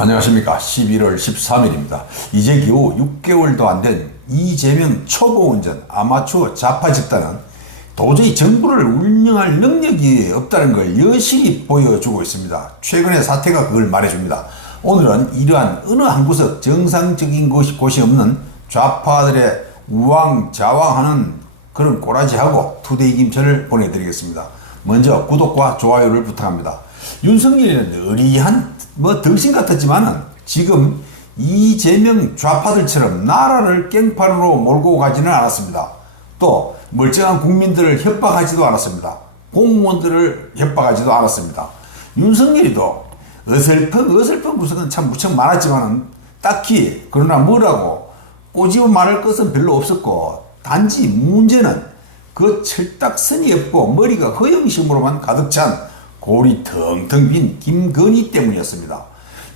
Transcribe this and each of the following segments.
안녕하십니까. 11월 13일입니다. 이제 겨우 6개월도 안 된 이재명 초보 운전 아마추어 좌파 집단은 도저히 정부를 운영할 능력이 없다는 걸 여실히 보여주고 있습니다. 최근의 사태가 그걸 말해줍니다. 오늘은 이러한 어느 한 구석 정상적인 곳이, 곳이 없는 좌파들의 우왕좌왕하는 그런 꼬라지하고 투데이 김철을 보내드리겠습니다. 먼저 구독과 좋아요를 부탁합니다. 윤석열이는 의리한 뭐 덩신 같았지만은 지금 이재명 좌파들처럼 나라를 깽판으로 몰고 가지는 않았습니다. 또 멀쩡한 국민들을 협박하지도 않았습니다. 공무원들을 협박하지도 않았습니다. 윤석열이도 어설픈 어설픈 구석은 참 무척 많았지만은 딱히 그러나 뭐라고 꼬집어 말할 것은 별로 없었고 단지 문제는 그 철딱선이 없고 머리가 허영심으로만 가득 찬 골이 텅텅 빈 김건희 때문이었습니다.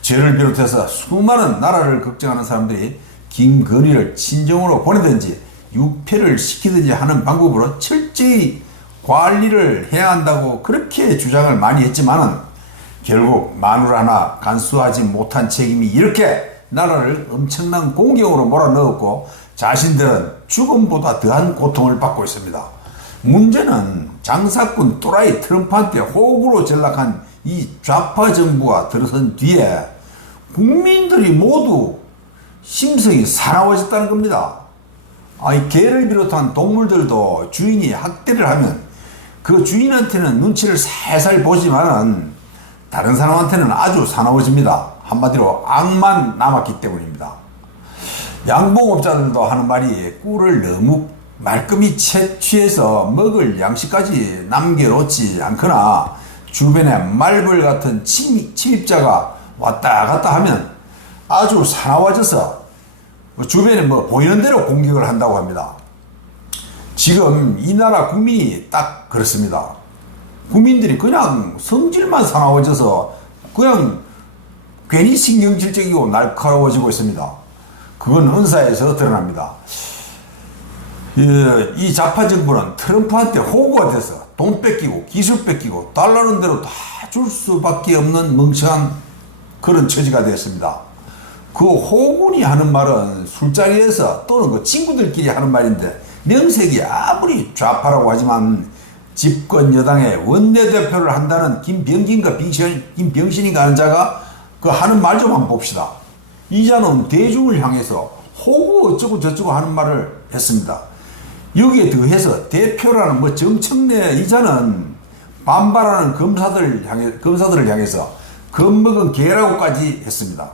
죄를 비롯해서 수많은 나라를 걱정하는 사람들이 김건희를 친정으로 보내든지 유폐를 시키든지 하는 방법으로 철저히 관리를 해야 한다고 그렇게 주장을 많이 했지만은 결국 마누라 하나 간수하지 못한 책임이 이렇게 나라를 엄청난 공경으로 몰아넣었고 자신들은 죽음보다 더한 고통을 받고 있습니다. 문제는 장사꾼 또라이 트럼프한테 호구로 전락한 이 좌파 정부가 들어선 뒤에 국민들이 모두 심성이 사나워졌다는 겁니다. 아이 개를 비롯한 동물들도 주인이 학대를 하면 그 주인한테는 눈치를 살살 보지만은 다른 사람한테는 아주 사나워집니다. 한마디로 악만 남았기 때문입니다. 양봉업자들도 하는 말이 꿀을 너무 말끔히 채취해서 먹을 양식까지 남겨놓지 않거나 주변에 말벌 같은 침입, 침입자가 왔다 갔다 하면 아주 사나워져서 주변에 뭐 보이는 대로 공격을 한다고 합니다. 지금 이 나라 국민이 딱 그렇습니다. 국민들이 그냥 성질만 사나워져서 그냥 괜히 신경질적이고 날카로워지고 있습니다. 그건 은사에서 드러납니다. 이, 이 좌파 정부는 트럼프한테 호구가 돼서 돈 뺏기고 기술 뺏기고 달라는 대로 다 줄 수밖에 없는 멍청한 그런 처지가 되었습니다. 그 호군이 하는 말은 술자리에서 또는 그 친구들끼리 하는 말인데 명색이 아무리 좌파라고 하지만 집권 여당의 원내대표를 한다는 김병진과 빙신, 김병신인가 하는 자가 그 하는 말 좀 한번 봅시다. 이 자는 대중을 향해서 호구 어쩌고 저쩌고 하는 말을 했습니다. 여기에 더해서 대표라는 뭐 정청래 이자는 반발하는 검사들 향해 검사들을 향해서 겁먹은 개라고까지 했습니다.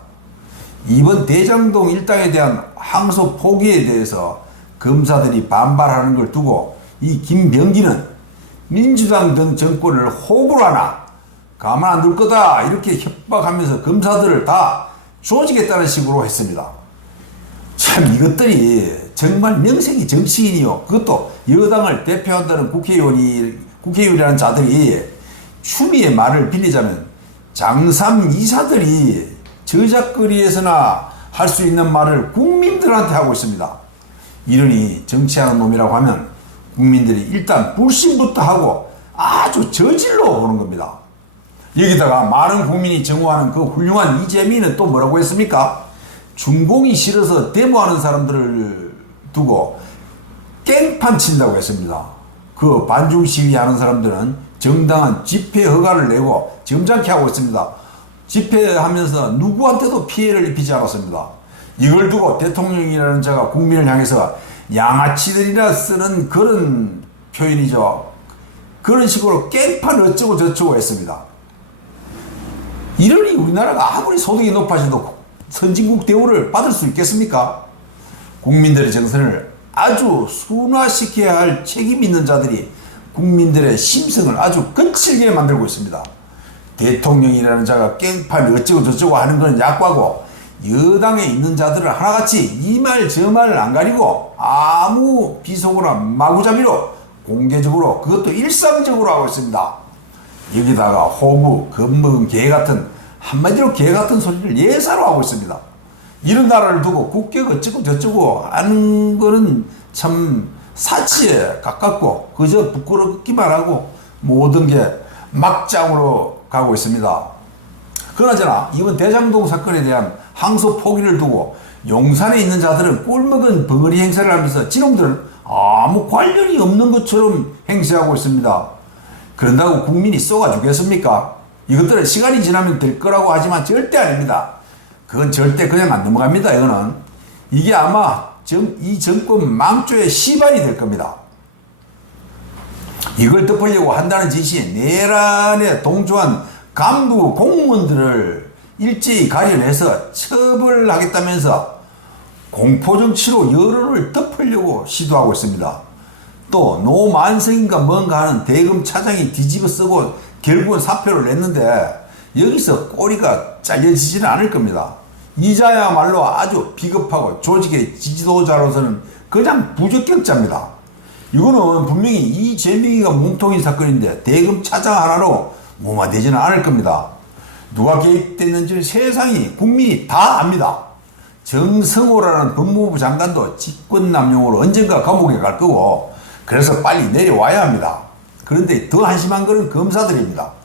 이번 대장동 일당에 대한 항소 포기에 대해서 검사들이 반발하는 걸 두고 이 김병기는 민주당 등 정권을 호구로 하나 가만 안 둘 거다 이렇게 협박하면서 검사들을 다 조지겠다는 식으로 했습니다. 참 이것들이 정말 명색이 정치인이요. 그것도 여당을 대표한다는 국회의원이 국회의원이라는 자들이 추미애 말을 빌리자면 장삼 이사들이 저작거리에서나 할 수 있는 말을 국민들한테 하고 있습니다. 이러니 정치하는 놈이라고 하면 국민들이 일단 불신부터 하고 아주 저질러 보는 겁니다. 여기다가 많은 국민이 정오하는 그 훌륭한 이재민은 또 뭐라고 했습니까? 중공이 싫어서 데모하는 사람들을 두고 깽판 친다고 했습니다. 그 반중 시위하는 사람들은 정당한 집회 허가를 내고 점잖게 하고 있습니다. 집회하면서 누구한테도 피해를 입히지 않았습니다. 이걸 두고 대통령이라는 자가 국민을 향해서 양아치들이라 쓰는 그런 표현이죠. 그런 식으로 깽판 어쩌고 저쩌고 했습니다. 이러니 우리나라가 아무리 소득이 높아져도 선진국 대우를 받을 수 있겠습니까? 국민들의 정선을 아주 순화시켜야 할 책임 있는 자들이 국민들의 심성을 아주 거칠게 만들고 있습니다. 대통령이라는 자가 깽판 어쩌고 저쩌고 하는 건 약과고 여당에 있는 자들을 하나같이 이 말 저 말을 안 가리고 아무 비속어나 마구잡이로 공개적으로 그것도 일상적으로 하고 있습니다. 여기다가 호구, 겁먹은 개 같은 한마디로 개 같은 소리를 예사로 하고 있습니다. 이런 나라를 두고 국격 어쩌고 저쩌고 하는 거는 참 사치에 가깝고 그저 부끄럽기만 하고 모든 게 막장으로 가고 있습니다. 그나저나 이번 대장동 사건에 대한 항소 포기를 두고 용산에 있는 자들은 꿀먹은 벙어리 행세를 하면서 지놈들은 아무 관련이 없는 것처럼 행세하고 있습니다. 그런다고 국민이 쏘아주겠습니까? 이것들은 시간이 지나면 될 거라고 하지만 절대 아닙니다. 그건 절대 그냥 안 넘어갑니다. 이거는 이게 아마 정, 이 정권 망조의 시발이 될 겁니다. 이걸 덮으려고 한다는 지시에 내란에 동조한 간부 공무원들을 일제히 가려내서 처벌하겠다면서 공포정치로 여론을 덮으려고 시도하고 있습니다. 또 노만성인가 뭔가 하는 대검 차장이 뒤집어 쓰고 결국은 사표를 냈는데 여기서 꼬리가 잘려지지는 않을 겁니다. 이자야말로 아주 비겁하고 조직의 지지도자로서는 그냥 부적격자입니다. 이거는 분명히 이재명이가 몸통인 사건인데 대검 차장 하나로 무마되지는 않을 겁니다. 누가 개입됐는지 세상이 국민이 다 압니다. 정성호라는 법무부 장관도 직권남용으로 언젠가 감옥에 갈 거고 그래서 빨리 내려와야 합니다. 그런데 더 한심한 것은 검사들입니다.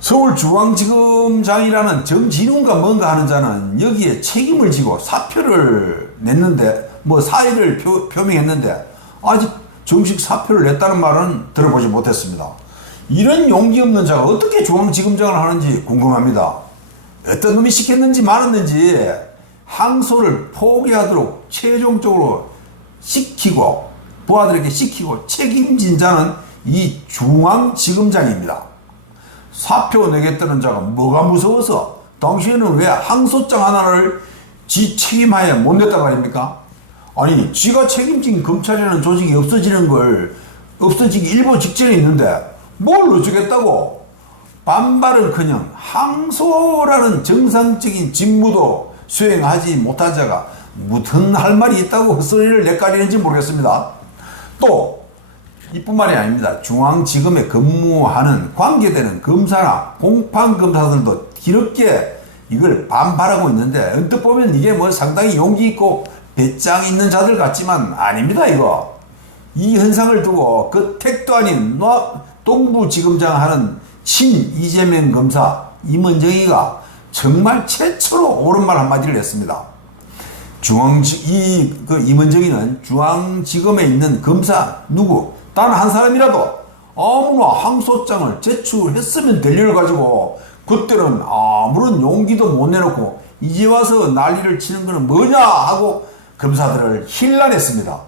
서울중앙지검장이라는 정진웅가 뭔가 하는 자는 여기에 책임을 지고 사표를 냈는데 뭐 사의를 표, 표명했는데 아직 정식 사표를 냈다는 말은 들어보지 못했습니다. 이런 용기 없는 자가 어떻게 중앙지검장을 하는지 궁금합니다. 어떤 놈이 시켰는지 말았는지 항소를 포기하도록 최종적으로 시키고 부하들에게 시키고 책임진 자는 이 중앙지검장입니다. 사표 내겠다는 자가 뭐가 무서워서 당시에는 왜 항소장 하나를 지 책임하에 못 냈단 말입니까? 아니 지가 책임진 검찰이라는 조직이 없어지는 걸 없어지기 일보 직전에 있는데 뭘 어쩌겠다고 반발은커녕 항소라는 정상적인 직무도 수행하지 못한 자가 무슨 할 말이 있다고 헛소리를 내까리는지 모르겠습니다. 또 이뿐만이 아닙니다. 중앙지검에 근무하는 관계되는 검사나 공판 검사들도 기럽게 이걸 반발하고 있는데 언뜻 보면 이게 뭐 상당히 용기 있고 배짱 있는 자들 같지만 아닙니다 이거. 이 현상을 두고 그 택도 아닌 동부지검장 하는 신 이재명 검사 임은정이가 정말 최초로 옳은 말 한마디를 했습니다. 중앙지 이그 임은정이는 중앙지검에 있는 검사 누구 단 한 사람이라도 아무나 항소장을 제출했으면 될 일을 가지고 그때는 아무런 용기도 못 내놓고 이제 와서 난리를 치는 것은 뭐냐 하고 검사들을 힐난했습니다.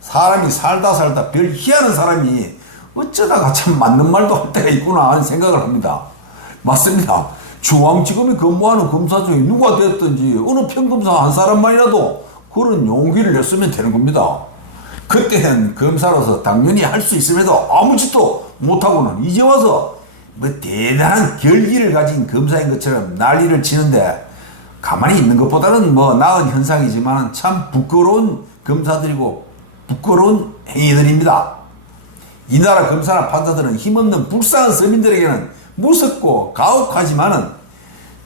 사람이 살다 살다 별 희한한 사람이 어쩌다가 참 맞는 말도 할 때가 있구나 하는 생각을 합니다. 맞습니다. 중앙지검에 근무하는 검사 중에 누가 됐든지 어느 평검사 한 사람만이라도 그런 용기를 냈으면 되는 겁니다. 그때는 검사로서 당연히 할 수 있음에도 아무 짓도 못하고는 이제 와서 뭐 대단한 결기를 가진 검사인 것처럼 난리를 치는데 가만히 있는 것보다는 뭐 나은 현상이지만 참 부끄러운 검사들이고 부끄러운 행위들입니다. 이 나라 검사나 판사들은 힘없는 불쌍한 서민들에게는 무섭고 가혹하지만은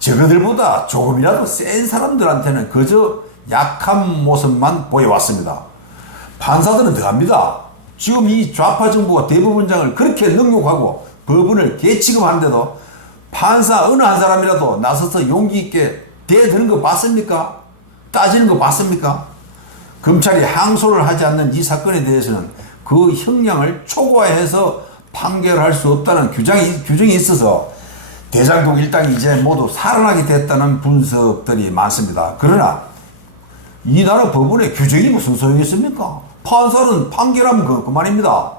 저그들보다 조금이라도 센 사람들한테는 그저 약한 모습만 보여왔습니다. 판사들은 더합니다. 지금 이 좌파 정부가 대법원장을 그렇게 능욕하고 법원을 개취급하는데도 판사 어느 한 사람이라도 나서서 용기 있게 대드는 거 봤습니까? 따지는 거 봤습니까? 검찰이 항소를 하지 않는 이 사건에 대해서는 그 형량을 초과해서 판결할 수 없다는 규정이, 규정이 있어서 대장동 일당이 이제 모두 살아나게 됐다는 분석들이 많습니다. 그러나 이 나라 법원의 규정이 무슨 소용이 있습니까? 판사는 판결하면 그, 그만입니다.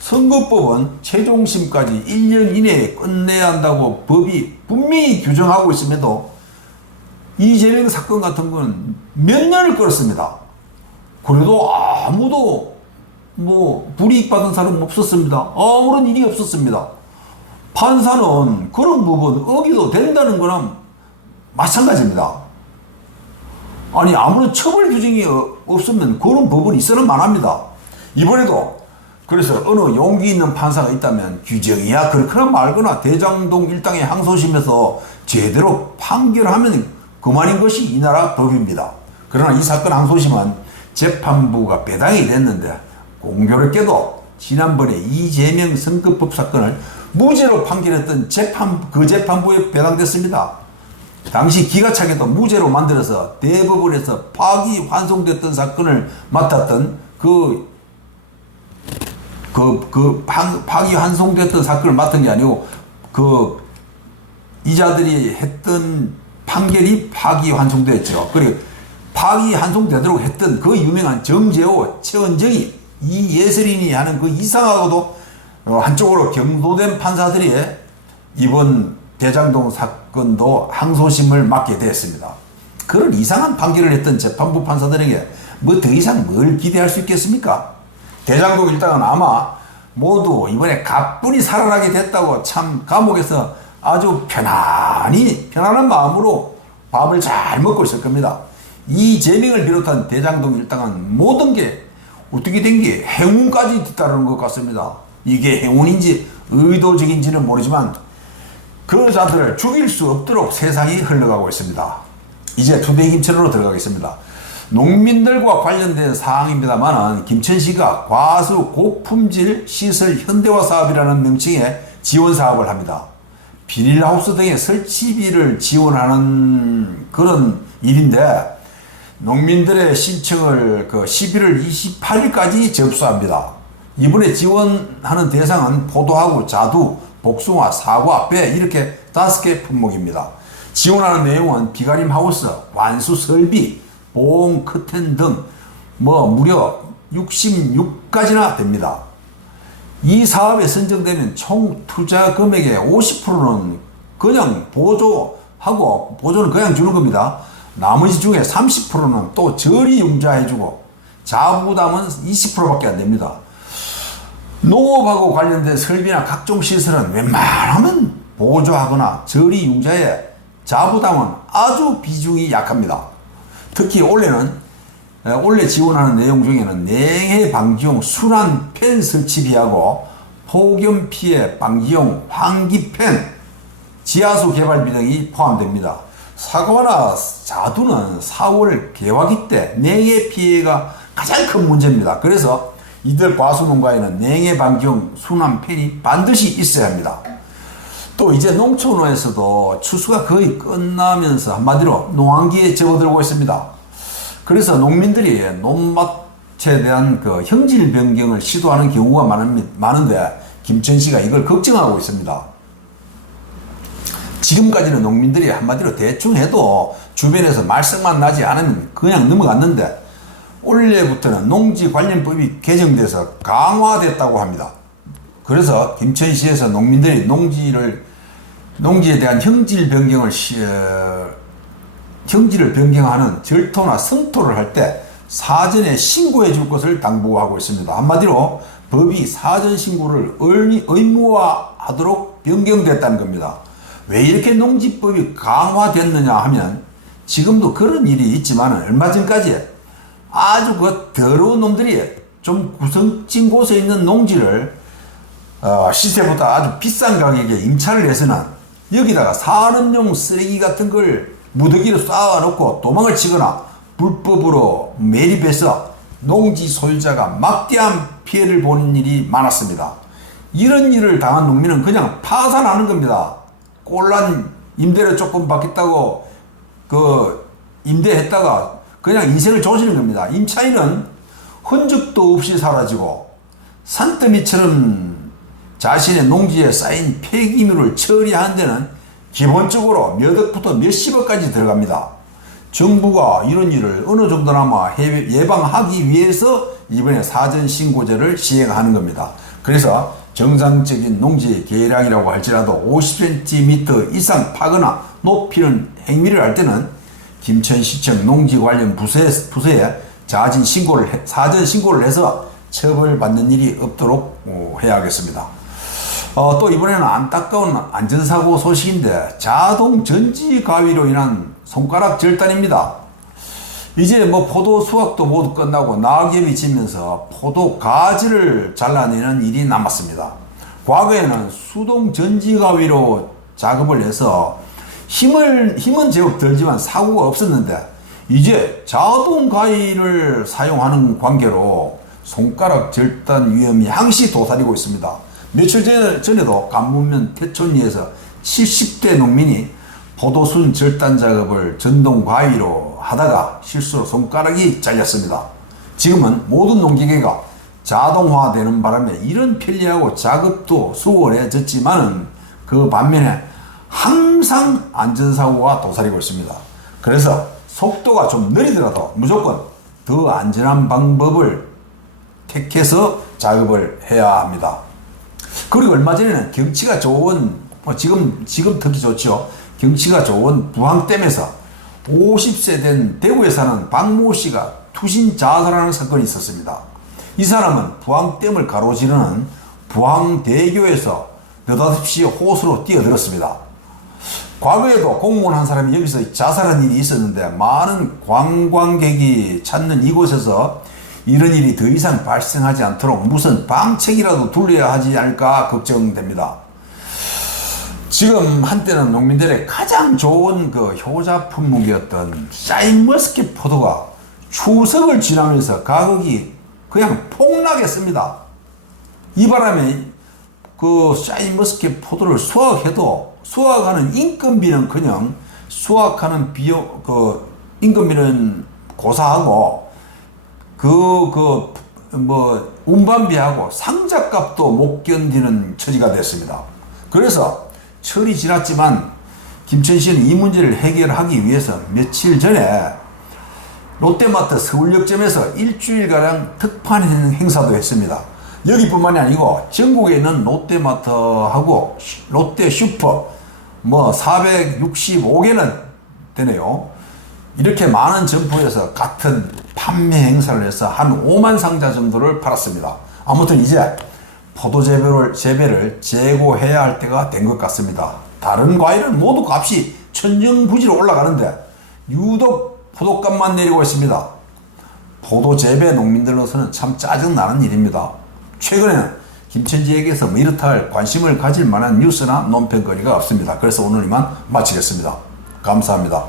선거법은 최종심까지 1년 이내에 끝내야 한다고 법이 분명히 규정하고 있음에도 이재명 사건 같은 건 몇 년을 끌었습니다. 그래도 아무도 뭐 불이익 받은 사람 없었습니다. 아무런 일이 없었습니다. 판사는 그런 부분 어기도 된다는 거랑 마찬가지입니다. 아니 아무런 처벌 규정이 어- 없으면 그런 법은 있어는 만합니다. 이번에도 그래서 어느 용기 있는 판사가 있다면 규정이야 그렇거나 말거나 대장동 일당의 항소심에서 제대로 판결하면 그만인 것이 이 나라 법입니다. 그러나 이 사건 항소심은 재판부가 배당이 됐는데 공교롭게도 지난번에 이재명 선거법 사건을 무죄로 판결했던 재판 그 재판부에 배당됐습니다. 당시 기가 차게도 무죄로 만들어서 대법원에서 파기 환송됐던 사건을 맡았던 그, 그, 그 파, 파기 환송됐던 사건을 맡은 게 아니고 그 이자들이 했던 판결이 파기 환송됐죠. 그리고 파기 환송되도록 했던 그 유명한 정재호, 최은정이 이 예설인이 하는 그 이상하고도 어, 한쪽으로 경도된 판사들이 이번 대장동 사건도 항소심을 맡게 됐습니다. 그런 이상한 판결을 했던 재판부 판사들에게 뭐 더 이상 뭘 기대할 수 있겠습니까? 대장동 일당은 아마 모두 이번에 가뿐히 살아나게 됐다고 참 감옥에서 아주 편안히 편안한 마음으로 밥을 잘 먹고 있을 겁니다. 이 재명을 비롯한 대장동 일당은 모든 게 어떻게 된 게 행운까지 뒤따르는 것 같습니다. 이게 행운인지 의도적인지는 모르지만 그 자들을 죽일 수 없도록 세상이 흘러가고 있습니다. 이제 투데이 김천으로 들어가겠습니다. 농민들과 관련된 사항입니다만은 김천시가 과수 고품질 시설 현대화 사업이라는 명칭의 지원 사업을 합니다. 비닐하우스 등의 설치비를 지원하는 그런 일인데 농민들의 신청을 그 11월 28일까지 접수합니다. 이번에 지원하는 대상은 포도하고 자두, 복숭아, 사과, 배 이렇게 다섯 개 품목입니다. 지원하는 내용은 비가림 하우스, 완수 설비, 보온 커튼 등 뭐 무려 66가지나 됩니다. 이 사업에 선정되면 총 투자 금액의 50%는 그냥 보조하고 보조는 그냥 주는 겁니다. 나머지 중에 30%는 또 저리 융자해주고 자부담은 20%밖에 안 됩니다. 농업하고 관련된 설비나 각종 시설은 웬만하면 보조하거나 저리 융자에 자부담은 아주 비중이 약합니다. 특히 올해는 에, 올해 지원하는 내용 중에는 냉해 방지용 순환 팬 설치비하고 폭염 피해 방지용 환기팬, 지하수 개발비 등이 포함됩니다. 사과나 자두는 4월 개화기 때 냉해 피해가 가장 큰 문제입니다. 그래서 이들 과수농가에는 냉해 방지용 순환 팬이 반드시 있어야 합니다. 또 이제 농촌에서도 추수가 거의 끝나면서 한마디로 농한기에 접어들고 있습니다. 그래서 농민들이 논밭에 대한 그 형질 변경을 시도하는 경우가 많은, 많은데 김천시가 이걸 걱정하고 있습니다. 지금까지는 농민들이 한마디로 대충 해도 주변에서 말썽만 나지 않으면 그냥 넘어갔는데 올해부터는 농지 관련법이 개정돼서 강화됐다고 합니다. 그래서 김천시에서 농민들이 농지를 농지에 대한 형질 변경을 시, 어, 형질을 변경하는 절토나 성토를 할 때 사전에 신고해 줄 것을 당부하고 있습니다. 한마디로 법이 사전 신고를 의무- 의무화하도록 변경됐다는 겁니다. 왜 이렇게 농지법이 강화됐느냐 하면 지금도 그런 일이 있지만 얼마 전까지 아주 그 더러운 놈들이 좀 구성진 곳에 있는 농지를 어, 시세보다 아주 비싼 가격에 임차를 해서는 여기다가 산업용 쓰레기 같은 걸 무더기로 쌓아놓고 도망을 치거나 불법으로 매립해서 농지 소유자가 막대한 피해를 보는 일이 많았습니다. 이런 일을 당한 농민은 그냥 파산하는 겁니다. 꼴란 임대료 조금 받겠다고 그 임대했다가 그냥 인생을 조지는 겁니다. 임차인은 흔적도 없이 사라지고 산더미처럼 자신의 농지에 쌓인 폐기물을 처리하는 데는 기본적으로 몇 억부터 몇십억까지 들어갑니다. 정부가 이런 일을 어느 정도나마 예방하기 위해서 이번에 사전 신고제를 시행하는 겁니다. 그래서 정상적인 농지 계량이라고 할지라도 50cm 이상 파거나 높이는 행위를 할 때는 김천시청 농지 관련 부서에, 부서에 자진 신고를 해- 사전 신고를 해서 처벌받는 일이 없도록 어, 해야겠습니다. 어, 또 이번에는 안타까운 안전사고 소식인데 자동 전지 가위로 인한 손가락 절단입니다. 이제 뭐 포도 수확도 모두 끝나고 낙엽이 지면서 포도 가지를 잘라내는 일이 남았습니다. 과거에는 수동 전지 가위로 작업을 해서 힘을 힘은 제법 들지만 사고가 없었는데 이제 자동 가위를 사용하는 관계로 손가락 절단 위험이 항시 도사리고 있습니다. 며칠 전- 전에도 간문면 태촌리에서 70대 농민이 포도순 절단 작업을 전동 과위로 하다가 실수로 손가락이 잘렸습니다. 지금은 모든 농기계가 자동화되는 바람에 이런 편리하고 작업도 수월해졌지만은 그 반면에 항상 안전사고가 도사리고 있습니다. 그래서 속도가 좀 느리더라도 무조건 더 안전한 방법을 택해서 작업을 해야 합니다. 그리고 얼마 전에는 경치가 좋은 뭐 지금 지금 특히 좋죠. 경치가 좋은 부항댐에서 50세 된 대구에 사는 박모 씨가 투신 자살하는 사건이 있었습니다. 이 사람은 부항댐을 가로지르는 부항대교에서 느닷없이 호수로 뛰어들었습니다. 과거에도 공무원 한 사람이 여기서 자살한 일이 있었는데 많은 관광객이 찾는 이곳에서 이런 일이 더 이상 발생하지 않도록 무슨 방책이라도 둘러야 하지 않을까 걱정됩니다. 지금 한때는 농민들의 가장 좋은 그 효자 품목이었던 샤인머스켓 포도가 추석을 지나면서 가격이 그냥 폭락했습니다. 이 바람에 그 샤인머스켓 포도를 수확해도 수확하는 인건비는 그냥 수확하는 비용 그 인건비는 고사하고 그 그 뭐 운반비하고 상자값도 못 견디는 처지가 됐습니다. 그래서 철이 지났지만 김천시는 이 문제를 해결하기 위해서 며칠 전에 롯데마트 서울역점에서 일주일가량 특판 행- 행사도 했습니다. 여기뿐만이 아니고 전국에 있는 롯데마트하고 슈- 롯데 슈퍼 뭐 465개는 되네요. 이렇게 많은 점포에서 같은 판매 행사를 해서 한 5만 상자 정도를 팔았습니다. 아무튼 이제 포도 재배를, 재배를 재고해야 할 때가 된 것 같습니다. 다른 과일은 모두 값이 천정부지로 올라가는데 유독 포도값만 내리고 있습니다. 포도 재배 농민들로서는 참 짜증나는 일입니다. 최근에는 김천지에게서 뭐 이렇다 할 관심을 가질 만한 뉴스나 논평거리가 없습니다. 그래서 오늘 이만 마치겠습니다. 감사합니다.